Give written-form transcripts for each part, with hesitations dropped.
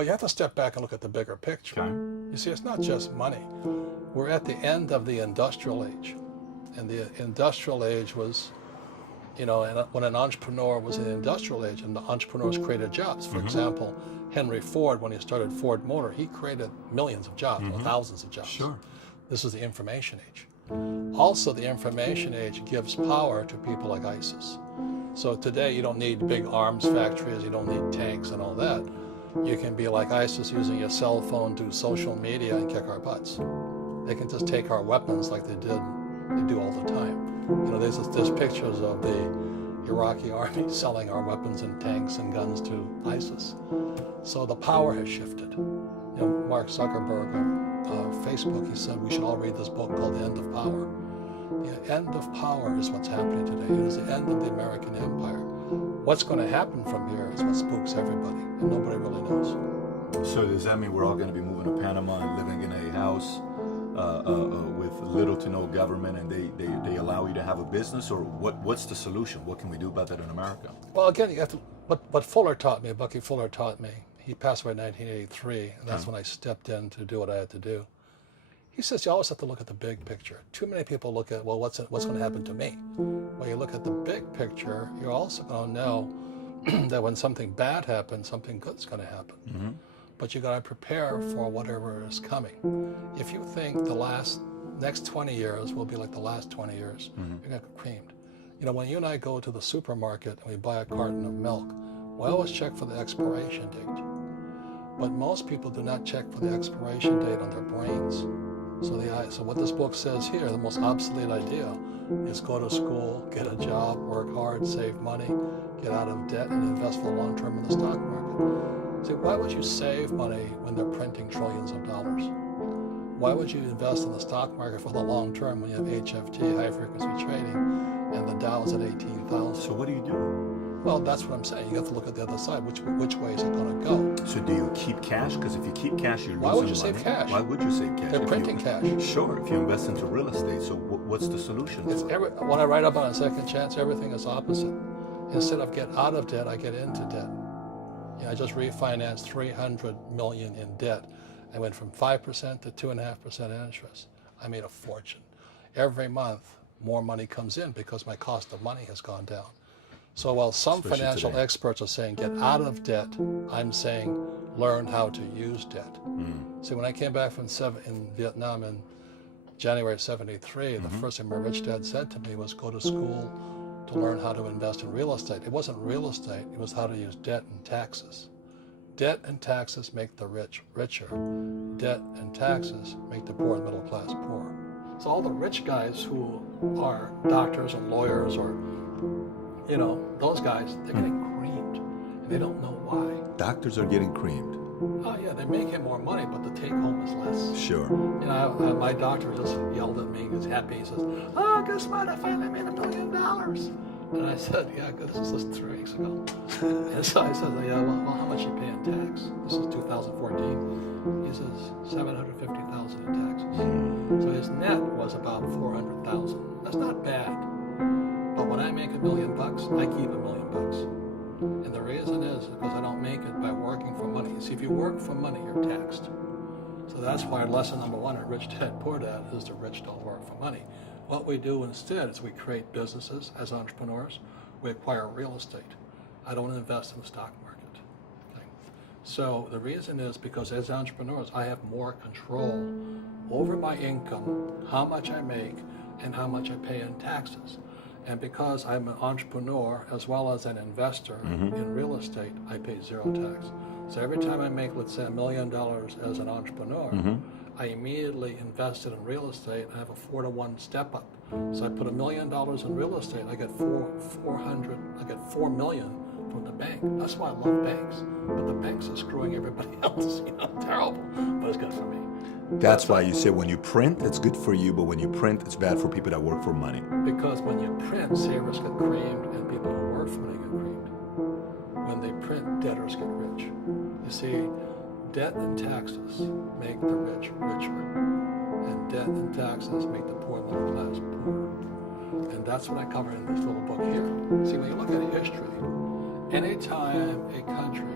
Well, you have to step back and look at the bigger picture. Okay. You see, it's not just money. We're at the end of the industrial age. And the industrial age was, you know, and when an entrepreneur was in the industrial age, and the entrepreneurs created jobs. For example, Henry Ford, when he started Ford Motor, he created millions of jobs, or thousands of jobs. Sure. This is the information age. Also, the information age gives power to people like ISIS. So today, you don't need big arms factories, you don't need tanks and all that. You can be like ISIS using your cell phone, do social media, and kick our butts. They can just take our weapons like they do all the time. You know, there's pictures of the Iraqi army selling our weapons and tanks and guns to ISIS. So the power has shifted. You know, Mark Zuckerberg of Facebook, he said we should all read this book called The End of Power. The end of power is what's happening today. It is the end of the American empire. What's going to happen from here is what spooks everybody, and nobody really knows. So does that mean we're all going to be moving to Panama and living in a house with little to no government, and they allow you to have a business, or what's the solution? What can we do about that in America? Well, again, you have to. What Fuller taught me, Bucky Fuller taught me. He passed away in 1983, and that's when I stepped in to do what I had to do. He says you always have to look at the big picture. Too many people look at, well, what's going to happen to me? When you look at the big picture, you're also going to know that when something bad happens, something good is going to happen. But you got to prepare for whatever is coming. If you think the next 20 years will be like the last 20 years, you're going to get creamed. You know, when you and I go to the supermarket and we buy a carton of milk, we always check for the expiration date. But most people do not check for the expiration date on their brains. So what this book says here, the most obsolete idea, is go to school, get a job, work hard, save money, get out of debt, and invest for the long term in the stock market. See, why would you save money when they're printing trillions of dollars? Why would you invest in the stock market for the long term when you have HFT, high frequency trading, and the Dow is at 18,000? So what do you do? Well, that's what I'm saying. You have to look at the other side. Which way is it going to go? So do you keep cash? Because if you keep cash, you're losing money. Why would you save cash? Why would you save cash? They're printing cash. Sure, if you invest into real estate. So what's the solution? When I write up on a second chance, everything is opposite. Instead of get out of debt, I get into debt. You know, I just refinanced $300 million in debt. I went from 5% to 2.5% interest. I made a fortune. Every month, more money comes in because my cost of money has gone down. So while some Especially financial today. experts are saying get out of debt, I'm saying learn how to use debt. See, when I came back from in Vietnam in January of '73, the first thing my rich dad said to me was go to school to learn how to invest in real estate. It wasn't real estate, it was how to use debt and taxes. Debt and taxes make the rich richer. Debt and taxes make the poor and middle class poorer. So all the rich guys who are doctors and lawyers, or you know, those guys, they're getting creamed, and they don't know why. Doctors are getting creamed. Oh yeah, they make him more money, but the take home is less. Sure. You know, my doctor just yelled at me. He's happy. He says, "Oh, guess what? I finally made $1 million." And I said, "Yeah, this is just 3 weeks ago." And so I said, "Yeah, well, how much you pay in tax?" This is 2014. He says, $750,000 in taxes. So his net was about $400,000. That's not bad. But when I make $1 million, I keep $1 million. And the reason is because I don't make it by working for money. You see, if you work for money, you're taxed. So that's why lesson number 1 in Rich Dad Poor Dad is the rich don't work for money. What we do instead is we create businesses as entrepreneurs. We acquire real estate. I don't invest in the stock market. Okay? So the reason is because as entrepreneurs, I have more control over my income, how much I make, and how much I pay in taxes. And because I'm an entrepreneur as well as an investor in real estate, I pay 0 tax. So every time I make, let's say, $1 million as an entrepreneur, I immediately invested in real estate. I have a 4-to-1 step up. So I put $1 million in real estate. I get $4 million from the bank. That's why I love banks. But the banks are screwing everybody else. You know, terrible. But it's good for me. That's why you say when you print, it's good for you, but when you print, it's bad for people that work for money. Because when you print, savers get creamed and people who work for money get creamed. When they print, debtors get rich. You see, debt and taxes make the rich richer. And debt and taxes make the poor middle class poorer. And that's what I cover in this little book here. See, when you look at history, anytime a country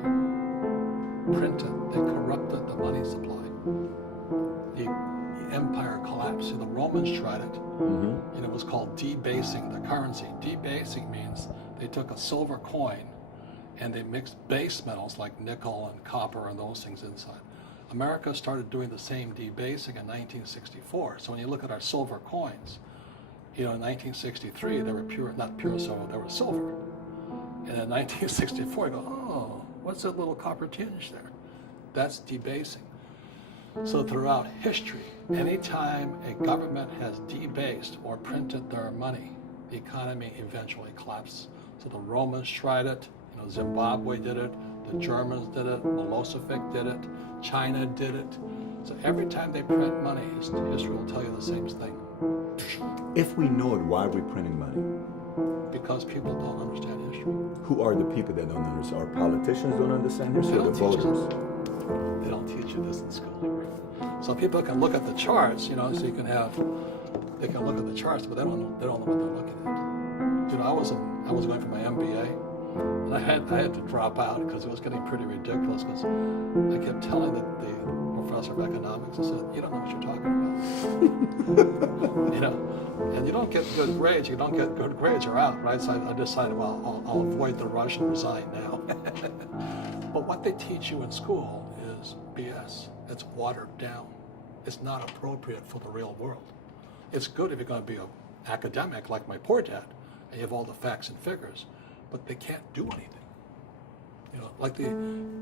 printed, they corrupted the money supply. The empire collapsed. See, the Romans tried it, and it was called debasing the currency. Debasing means they took a silver coin and they mixed base metals like nickel and copper and those things inside. America started doing the same debasing in 1964. So when you look at our silver coins, in 1963 they were pure, not pure silver, they were silver. And in 1964 you go, oh, what's that little copper tinge there? That's debasing. So throughout history, anytime a government has debased or printed their money, the economy eventually collapses. So the Romans tried it, Zimbabwe did it, the Germans did it, Milosevic did it, China did it. So every time they print money, history will tell you the same thing. If we know it, why are we printing money? Because people don't understand history. Who are the people that don't understand? Our politicians don't understand history, or the voters? They don't teach you this in school. So people can look at the charts, so you can they can look at the charts, but they don't know what they're looking at. I was going for my MBA, and I had to drop out because it was getting pretty ridiculous. Because I kept telling the professor of economics, I said, "You don't know what you're talking about." And you don't get good grades. You don't get good grades, you're out, right? So I decided, well, I'll avoid the rush and resign now. But what they teach you in school is BS. It's watered down. It's not appropriate for the real world. It's good if you're going to be an academic like my poor dad, and you have all the facts and figures, but they can't do anything. Like the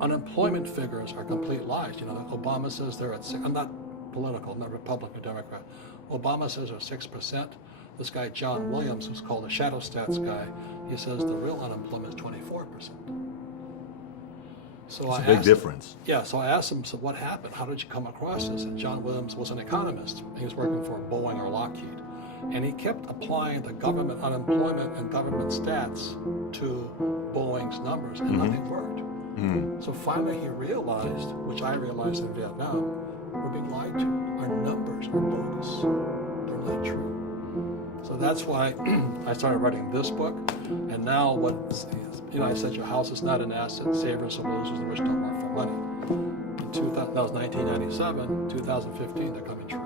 unemployment figures are complete lies. Obama says they're at 6. I'm not political, I'm not Republican or Democrat. Obama says they're 6%. This guy John Williams, who's called a shadow stats guy, he says the real unemployment is 24%. So it's a big difference. So I asked him, so what happened? How did you come across this? And John Williams was an economist. He was working for Boeing or Lockheed. And he kept applying the government unemployment and government stats to Boeing's numbers, and nothing worked. So finally he realized, which I realized in Vietnam, we're being lied to. Our numbers are bogus. They're not true. So that's why I started writing this book. And now I said your house is not an asset. Savers or losers, the rich don't work for money. That was 1997. 2015, they're coming true.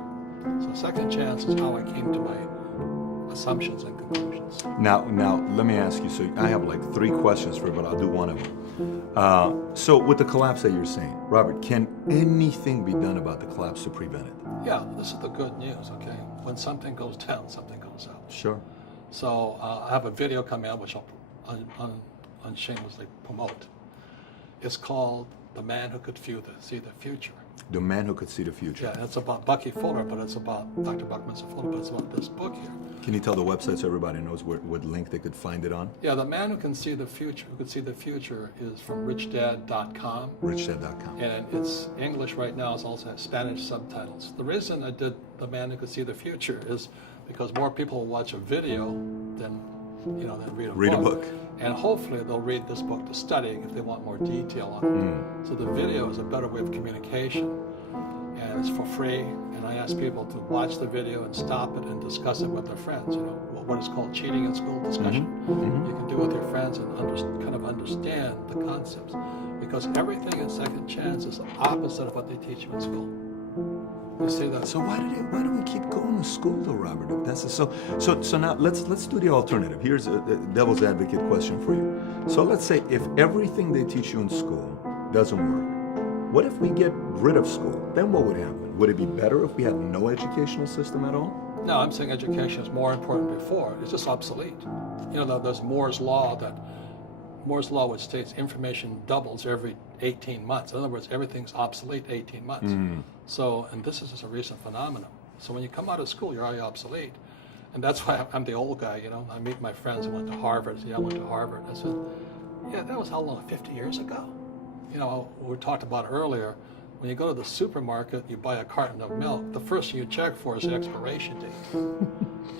So second chance is how I came to my assumptions and conclusions. Now, let me ask you. So I have like 3 questions for you, but I'll do one of them. So with the collapse that you're saying, Robert, can anything be done about the collapse to prevent it? Yeah, this is the good news, okay? When something goes down, something goes up. Sure. So I have a video coming out, which I'll unshamelessly promote. It's called The Man Who Could See the Future. The Man Who Could See the Future. Yeah, it's about Bucky Fuller, but it's about Dr. Buckminster Fuller, but it's about this book here. Can you tell the website so everybody knows what link they could find it on? Yeah, The Man Who Can See the Future, is from richdad.com. Richdad.com. And it's English right now. It also has Spanish subtitles. The reason I did The Man Who Could See the Future is because more people will watch a video than read a book. And hopefully they'll read this book to study if they want more detail on it. So the video is a better way of communication, and it's for free. And I ask people to watch the video and stop it and discuss it with their friends. What is called cheating in school discussion. You can do it with your friends and kind of understand the concepts, because everything in Second Chance is the opposite of what they teach you in school. You see that? So why do we keep going to school though, Robert? If that's so now let's do the alternative. Here's a devil's advocate question for you. So let's say if everything they teach you in school doesn't work, what if we get rid of school? Then what would happen? Would it be better if we had no educational system at all? No, I'm saying education is more important before. It's just obsolete. There's Moore's Law, which states information doubles every 18 months. In other words, everything's obsolete 18 months. So, and this is just a recent phenomenon. So when you come out of school, you're already obsolete. And that's why I'm the old guy, I meet my friends who went to Harvard. I went to Harvard. I said, yeah, that was how long, 50 years ago? We talked about earlier, when you go to the supermarket, you buy a carton of milk, the first thing you check for is the expiration date.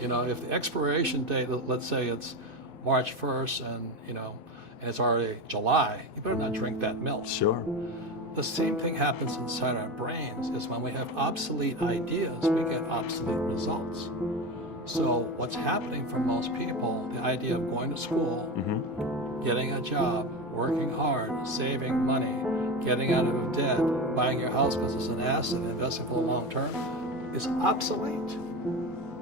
If the expiration date, let's say it's March 1st and it's already July, you better not drink that milk. Sure. The same thing happens inside our brains, is when we have obsolete ideas, we get obsolete results. So what's happening for most people, the idea of going to school, getting a job, working hard, saving money, getting out of debt, buying your house because it's an asset, investing for the long term, is obsolete.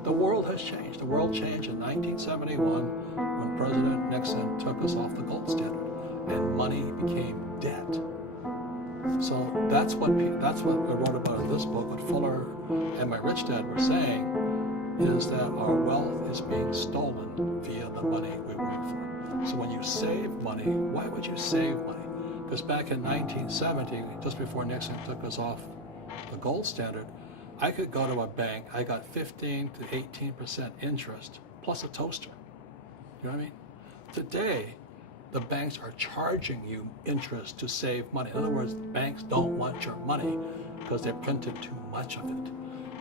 The world has changed. The world changed in 1971 when President Nixon took us off the gold standard and money became debt. So that's what I wrote about in this book. What Fuller and my rich dad were saying is that our wealth is being stolen via the money we work for. So when you save money, why would you save money? Because back in 1970, just before Nixon took us off the gold standard, I could go to a bank, I got 15 to 18% interest plus a toaster. You know what I mean? Today, the banks are charging you interest to save money. In other words, banks don't want your money because they printed too much of it.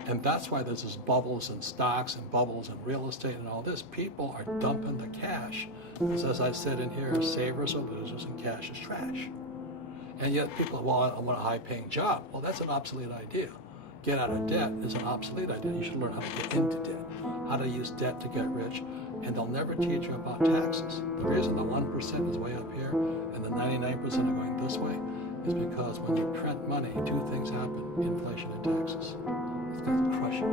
And that's why there's this bubbles in stocks and bubbles in real estate and all this. People are dumping the cash. Because as I said in here, savers are losers and cash is trash. And yet people, well, I want a high-paying job. Well, that's an obsolete idea. Get out of debt is an obsolete idea. You should learn how to get into debt, how to use debt to get rich, and they'll never teach you about taxes. The reason the 1% is way up here and the 99% are going this way is because when you print money, two things happen, inflation and taxes. It's going to crush you.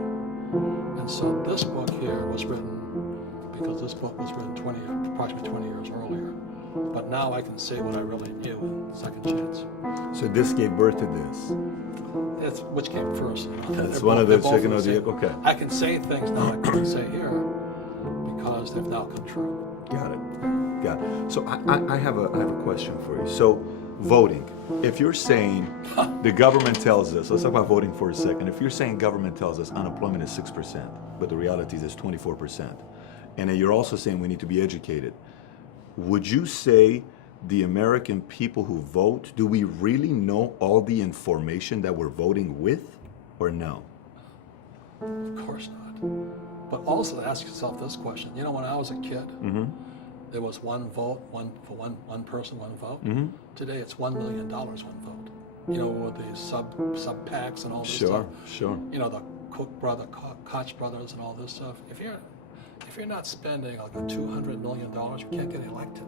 And so this book here was written because this book was written approximately 20 years earlier. But now I can say what I really knew in Second Chance. So this gave birth to this. That's which came first. That's one of the second of the, okay. I can say things now I couldn't say here because they've now come true. Got it. So I have a question for you. So voting, if you're saying the government tells us, let's talk about voting for a second. If you're saying government tells us unemployment is 6%, but the reality is it's 24%, and then you're also saying we need to be educated, would you say the American people who vote, do we really know all the information that we're voting with, or no? Of course not. But also ask yourself this question. You know, when I was a kid, there was one vote, one person, one vote. Today it's $1 million, one vote. You know, with the sub PACs and all this stuff. Sure. You know, the Koch brothers and all this stuff. If you're not spending like $200 million, you can't get elected.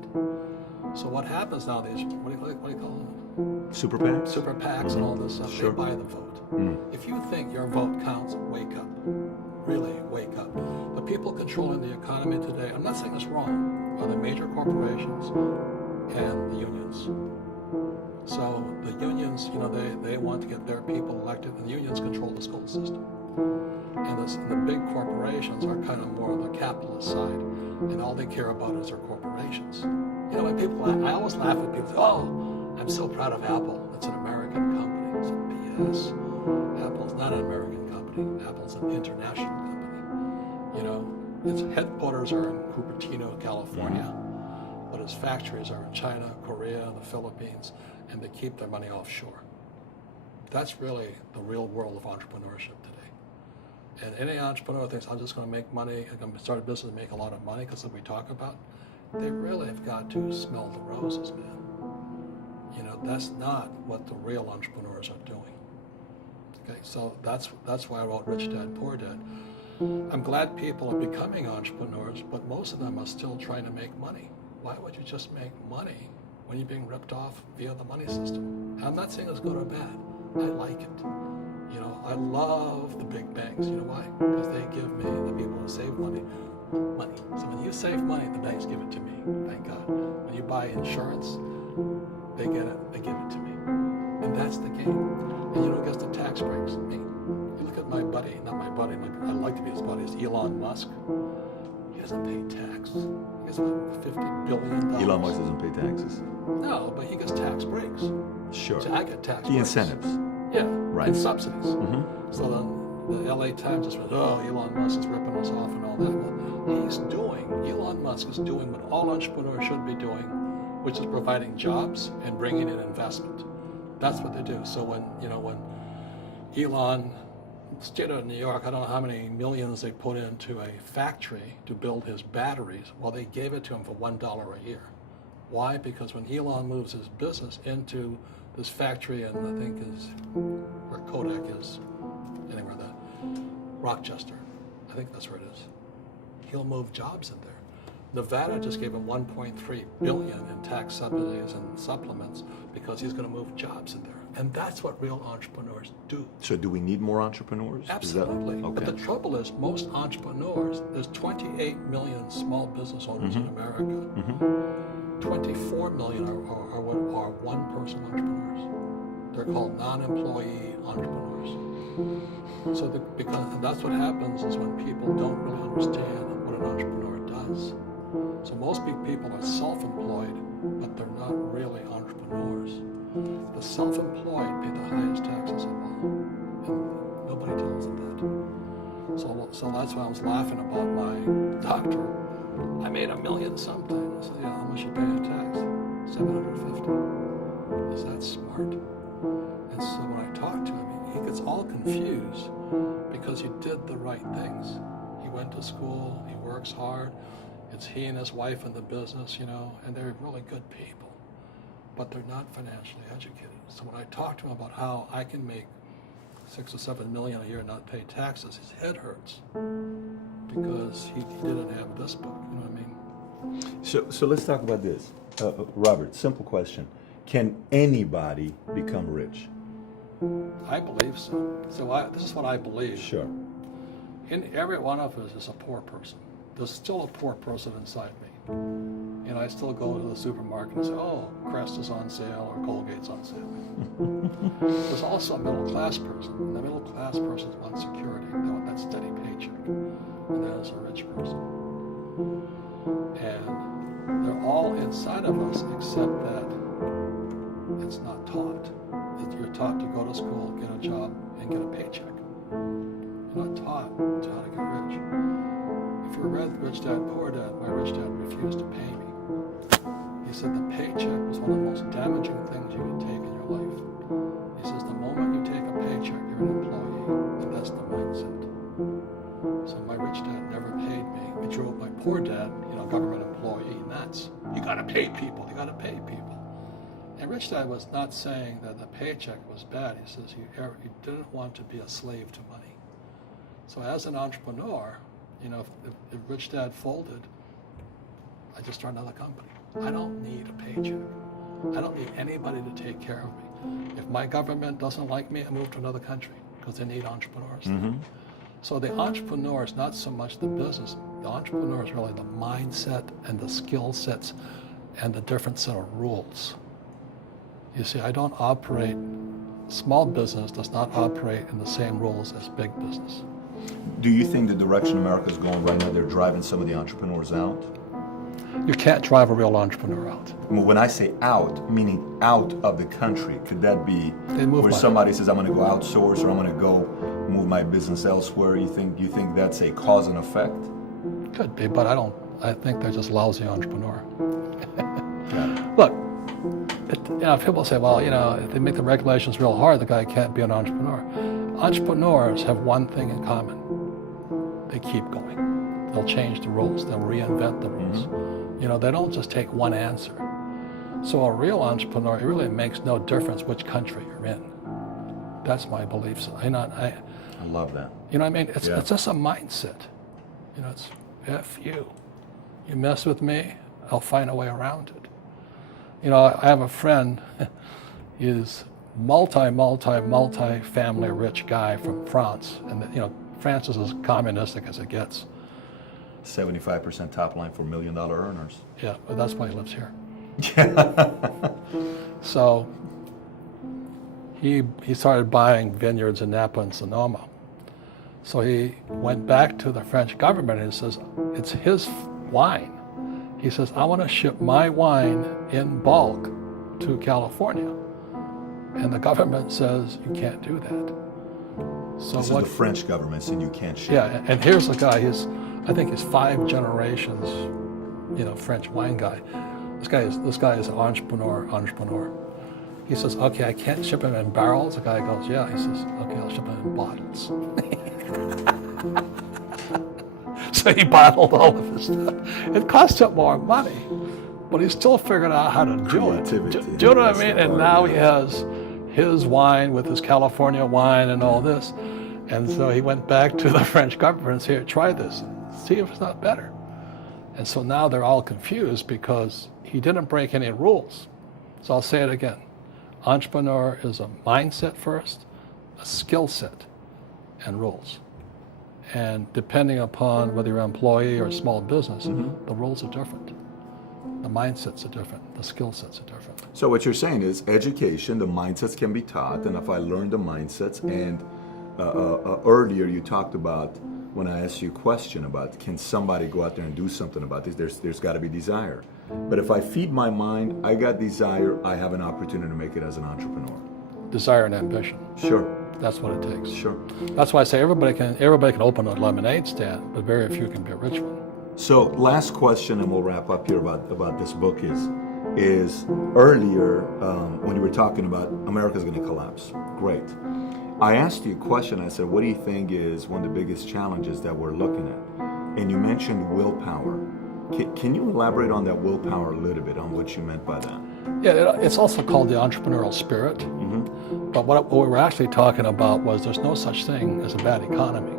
So what happens now? These what do you call them? Super PACs. Super PACs and all this stuff. Sure. They buy the vote. If you think your vote counts, wake up. Really wake up. The people controlling the economy today, I'm not saying it's wrong, are the major corporations and the unions. So the unions, you know, they want to get their people elected, and the unions control the school system. And the big corporations are kind of more on the capitalist side, and all they care about is their corporations. You know, when people, I always laugh at people say, oh, I'm so proud of Apple. It's an American company. It's a BS. Apple's not an American company. Apple's an international company. You know, its headquarters are in Cupertino, California, but its factories are in China, Korea, the Philippines, and they keep their money offshore. That's really the real world of entrepreneurship today. And any entrepreneur thinks, I'm just going to make money, I'm going to start a business and make a lot of money, because what we talk about, they really have got to smell the roses, man. You know, that's not what the real entrepreneurs are doing. Okay, so that's why I wrote Rich Dad, Poor Dad. I'm glad people are becoming entrepreneurs, but most of them are still trying to make money. Why would you just make money when you're being ripped off via the money system? And I'm not saying it's good or bad. I like it. You know, I love the big banks. You know why? Because they give me, the people who save money. So when you save money, the banks give it to me. Thank God. When you buy insurance, they get it. They give it to me. And that's the game. And you know who gets the tax breaks? Me. You look at my buddy, not my buddy, I'd like to be his buddy, is Elon Musk. He doesn't pay tax. He gets about $50 billion. Elon Musk doesn't pay taxes. No, but he gets tax breaks. Sure. So I get tax breaks. The incentives. Yeah, Right. and subsidies. So then the LA Times just went, oh, Elon Musk is ripping us off and all that. Well, Elon Musk is doing what all entrepreneurs should be doing, which is providing jobs and bringing in investment. That's what they do. So when Elon, state of New York, I don't know how many millions they put into a factory to build his batteries. Well, they gave it to him for $1 a year. Why? Because when Elon moves his business into this factory, and I think is where Kodak is, anywhere that, Rochester, I think that's where it is. He'll move jobs in there. Nevada just gave him $1.3 billion in tax subsidies and supplements because he's going to move jobs in there. And that's what real entrepreneurs do. So do we need more entrepreneurs? Absolutely. Okay. But the trouble is, most entrepreneurs, there's 28 million small business owners in America. 24 million are one-person entrepreneurs. They're called non-employee entrepreneurs. So because that's what happens is when people don't really understand what an entrepreneur does. So most people are self-employed, but they're not really entrepreneurs. The self-employed pay the highest taxes of all, and nobody tells them that. So that's why I was laughing about my doctor. I made $1 million something. I said, yeah, how much you pay in tax? $750. Is that smart? And so when I talk to him, he gets all confused because he did the right things. He went to school, he works hard. It's he and his wife in the business, and they're really good people, but they're not financially educated. So when I talk to him about how I can make $6 or $7 million a year and not pay taxes, his head hurts because he didn't have this book. You know what I mean? So let's talk about this, Robert. Simple question: can anybody become rich? I believe so. So this is what I believe. Sure. In every one of us is a poor person. There's still a poor person inside me. And I still go to the supermarket and say, oh, Crest is on sale or Colgate's on sale. There's also a middle class person. And the middle class person wants security. They want that steady paycheck. And that is a rich person. And they're all inside of us except that it's not taught. You're taught to go to school, get a job, and get a paycheck. You're not taught how to get rich. If you read Rich Dad, Poor Dad, my rich dad refused to pay me. He said the paycheck was one of the most damaging things you can take in your life. He says the moment you take a paycheck, you're an employee, and that's the mindset. So my rich dad never paid me. He drove my poor dad, government employee, nuts. You gotta pay people, you gotta pay people. And Rich Dad was not saying that the paycheck was bad. He says you didn't want to be a slave to money. So as an entrepreneur, if Rich Dad folded, I just start another company. I don't need a paycheck. I don't need anybody to take care of me. If my government doesn't like me, I move to another country because they need entrepreneurs. So the entrepreneur is not so much the business. The entrepreneur is really the mindset and the skill sets and the different set of rules. You see, I don't operate, small business does not operate in the same rules as big business. Do you think the direction America is going right now, they're driving some of the entrepreneurs out? You can't drive a real entrepreneur out. When I say out, meaning out of the country, could that be where money. Somebody says, I'm going to go outsource or I'm going to go move my business elsewhere? You think that's a cause and effect? Could be, but I think they're just lousy entrepreneur. Yeah. Look, people say, well, if they make the regulations real hard, the guy can't be an entrepreneur. Entrepreneurs have one thing in common. They keep going. They'll change the rules. They'll reinvent the rules. They don't just take one answer. So a real entrepreneur, it really makes no difference which country you're in. That's my belief. So I love that. You know what I mean? It's just a mindset. It's F you. You mess with me, I'll find a way around it. I have a friend, he's multi-family rich guy from France. And, France is as communistic as it gets. 75% top line for $1 million earners. Yeah, but that's why he lives here. So he started buying vineyards in Napa and Sonoma. So he went back to the French government and he says, it's his wine. He says, I want to ship my wine in bulk to California. And the government says, you can't do that. So this is the French government saying you can't ship. Yeah, and here's the guy, I think he's 5 generations, French wine guy. This guy is an entrepreneur. He says, okay, I can't ship him in barrels. The guy goes, yeah. He says, okay, I'll ship him in bottles. So he bottled all of his stuff. It cost him more money, but he still figured out how to do it. Do you know what I mean? And now he has his wine with his California wine and all this. And so he went back to the French government and said, here, try this. See if it's not better. And so now they're all confused because he didn't break any rules. So I'll say it again. Entrepreneur is a mindset first, a skill set, and rules. And depending upon whether you're an employee or a small business, the rules are different. The mindsets are different. The skill sets are different. So what you're saying is education, the mindsets can be taught, and if I learn the mindsets, and earlier you talked about, when I asked you a question about can somebody go out there and do something about this, there's got to be desire. But if I feed my mind, I got desire, I have an opportunity to make it as an entrepreneur. Desire and ambition. Sure. That's what it takes. Sure. That's why I say everybody can open a lemonade stand, but very few can be a rich one. So last question, and we'll wrap up here about this book is earlier when you were talking about America's going to collapse. Great. I asked you a question. I said, what do you think is one of the biggest challenges that we're looking at? And you mentioned willpower. Can you elaborate on that willpower a little bit, on what you meant by that? Yeah, it's also called the entrepreneurial spirit. But what we were actually talking about was there's no such thing as a bad economy.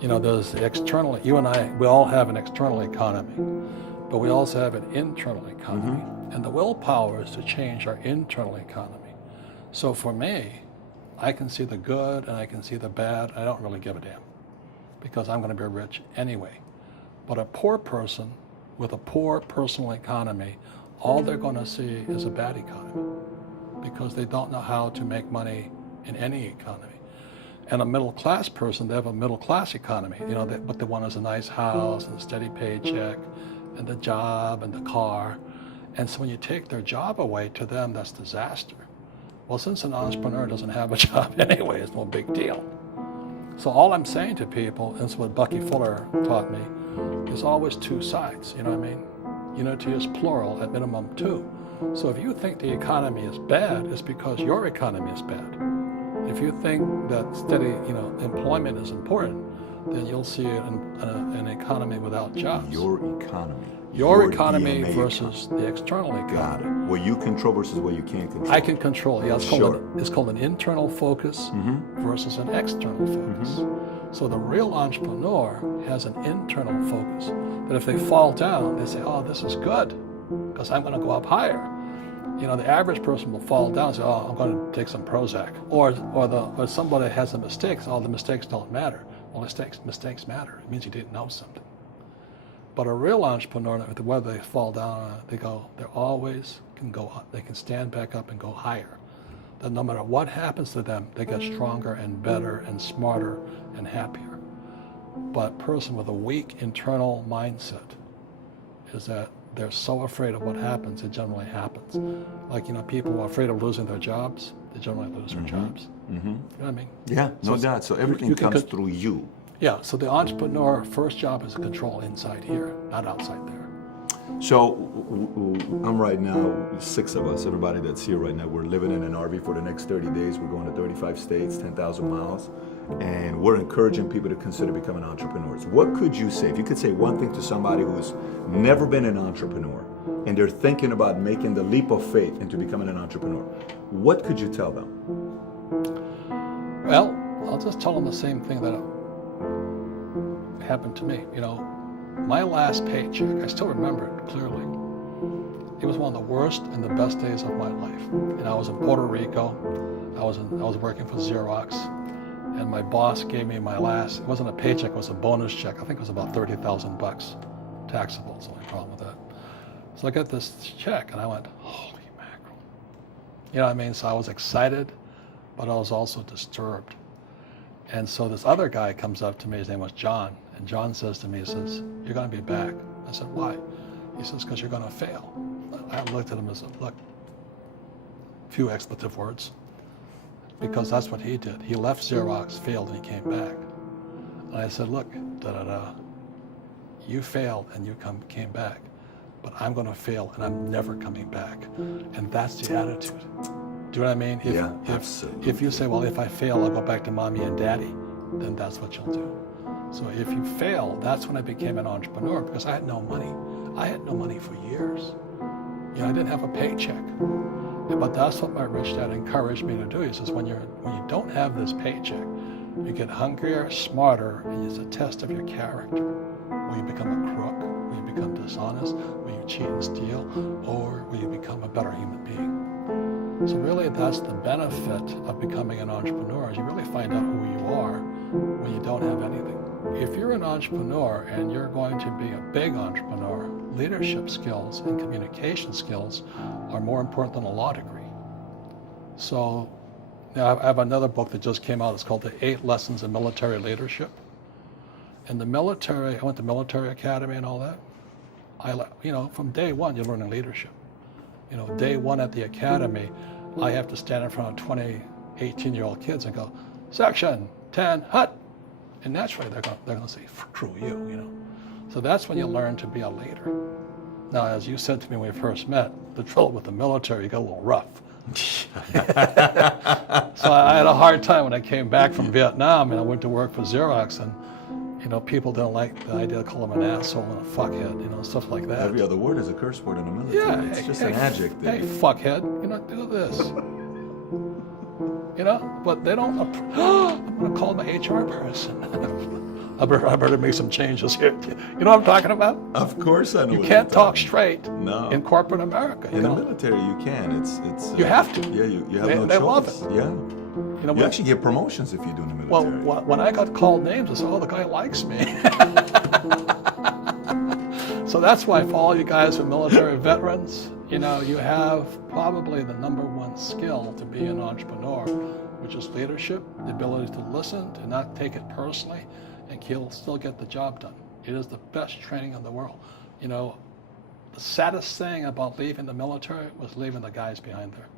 You know, there's the external, you and I, we all have an external economy, but we also have an internal economy. And the willpower is to change our internal economy. So for me, I can see the good and I can see the bad. I don't really give a damn because I'm going to be rich anyway. But a poor person with a poor personal economy, all they're going to see is a bad economy because they don't know how to make money in any economy. And a middle class person, they have a middle class economy. You know, what they want is a nice house and a steady paycheck and the job and the car. And so when you take their job away, to them, that's disaster. Well, since an entrepreneur doesn't have a job anyway, it's no big deal. So all I'm saying to people, and it's what Bucky Fuller taught me, is always two sides, you know what I mean? Unity is plural, at minimum two. So if you think the economy is bad, it's because your economy is bad. If you think that steady, employment is important, then you'll see an economy without jobs. Your economy. Your economy versus the external economy. Got it. What you control versus what you can't control. I can control. Yeah, it's called an internal focus versus an external focus. So the real entrepreneur has an internal focus. That if they fall down, they say, "Oh, this is good, because I'm going to go up higher." You know, the average person will fall down and say, "Oh, I'm going to take some Prozac," or somebody has a mistake. Oh, the mistakes don't matter. Well, mistakes matter. It means you didn't know something. But a real entrepreneur, whether they fall down, they always can go up. They can stand back up and go higher. That no matter what happens to them, they get stronger and better and smarter and happier. But a person with a weak internal mindset is that they're so afraid of what happens, it generally happens. Like, people who are afraid of losing their jobs, they generally lose their jobs. You know what I mean? Yeah, no doubt. So everything comes through you. Yeah, so the entrepreneur first job is to control inside here, not outside there. So I'm right now, 6 of us, everybody that's here right now, we're living in an RV for the next 30 days. We're going to 35 states, 10,000 miles, and we're encouraging people to consider becoming entrepreneurs. What could you say, if you could say one thing to somebody who's never been an entrepreneur and they're thinking about making the leap of faith into becoming an entrepreneur, what could you tell them? Well, I'll just tell them the same thing that happened to me. My last paycheck, I still remember it clearly. It was one of the worst and the best days of my life. And I was in Puerto Rico. I was working for Xerox, and my boss gave me my last. It wasn't a paycheck; it was a bonus check. I think it was about $30,000, taxable. That's the only problem with that. So I got this check, and I went, "Holy mackerel!" You know what I mean? So I was excited, but I was also disturbed. And so this other guy comes up to me, his name was John, and John says to me, he says, "You're going to be back." I said, "Why?" He says, "Because you're going to fail." I looked at him and said, "Look," few expletive words, because that's what he did. He left Xerox, failed, and he came back. And I said, "Look, you failed and you came back, but I'm going to fail and I'm never coming back." And that's the attitude. Do you know what I mean? If you say, "Well, if I fail, I'll go back to mommy and daddy," then that's what you'll do. So if you fail, that's when I became an entrepreneur, because I had no money. I had no money for years. I didn't have a paycheck. But that's what my rich dad encouraged me to do. He says, when you don't have this paycheck, you get hungrier, smarter, and it's a test of your character. Will you become a crook? Will you become dishonest? Will you cheat and steal? Or will you become a better human being? So really that's the benefit of becoming an entrepreneur, is you really find out who you are when you don't have anything. If you're an entrepreneur and you're going to be a big entrepreneur, leadership skills and communication skills are more important than a law degree. So now I have another book that just came out. It's called The 8 Lessons in Military Leadership. In the military, I went to military academy and all that. From day one, you're learning leadership. Day one at the academy, I have to stand in front of 20, 18-year-old kids and go, section 10, hut. And naturally, they're going to say, screw you, So that's when you learn to be a leader. Now, as you said to me when we first met, the trouble with the military, you got a little rough. So I had a hard time when I came back from Vietnam and I went to work for Xerox, and people didn't like the idea of calling them an asshole and a fuckhead, stuff like that. Every other word is a curse word in the military. Yeah, it's just an adjective. Hey, fuckhead, do this. But they don't. I'm going to call my HR person. I better make some changes here. You know what I'm talking about? Of course I know. You can't talk straight No. in corporate America. In the military, you can. It's. You have to. Yeah, you have no choice. They love it. Yeah. You actually get promotions if you do in the military. Well, when I got called names, I said, "Oh, the guy likes me." So that's why, for all you guys who are military veterans, you have probably the number one skill to be an entrepreneur, which is leadership, the ability to listen, to not take it personally, and still get the job done. It is the best training in the world. The saddest thing about leaving the military was leaving the guys behind there.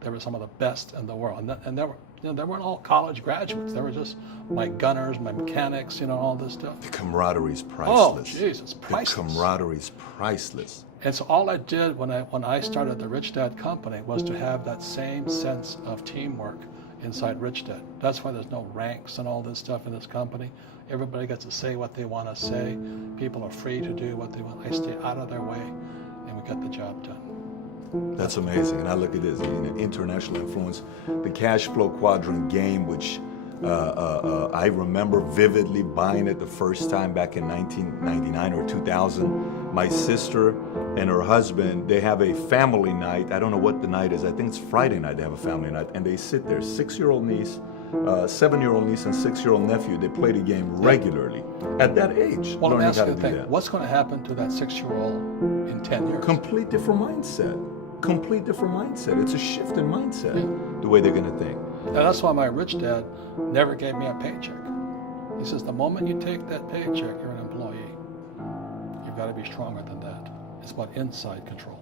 They were some of the best in the world, and they weren't all college graduates. They were just my gunners, my mechanics, all this stuff. The camaraderie is priceless. Oh, Jesus, priceless. The camaraderie is priceless. And so all I did when I started the Rich Dad Company was to have that same sense of teamwork inside Rich Dad. That's why there's no ranks and all this stuff in this company. Everybody gets to say what they want to say. People are free to do what they want. I stay out of their way, and we get the job done. That's amazing. And I look at this, international influence, the cash flow quadrant game, which I remember vividly buying it the first time back in 1999 or 2000. My sister and her husband, they have a family night. I don't know what the night is. I think it's Friday night they have a family night. And they sit there, 6-year-old niece, 7-year-old niece, and 6-year-old nephew. They play the game regularly. At that age, well, let me learning ask how you to a do thing. that. What's going to happen to that 6-year-old in 10 years? Complete different mindset. Complete different mindset. It's a shift in mindset, the way they're going to think. And that's why my rich dad never gave me a paycheck. He says, the moment you take that paycheck, you're an employee. You've got to be stronger than that. It's about inside control.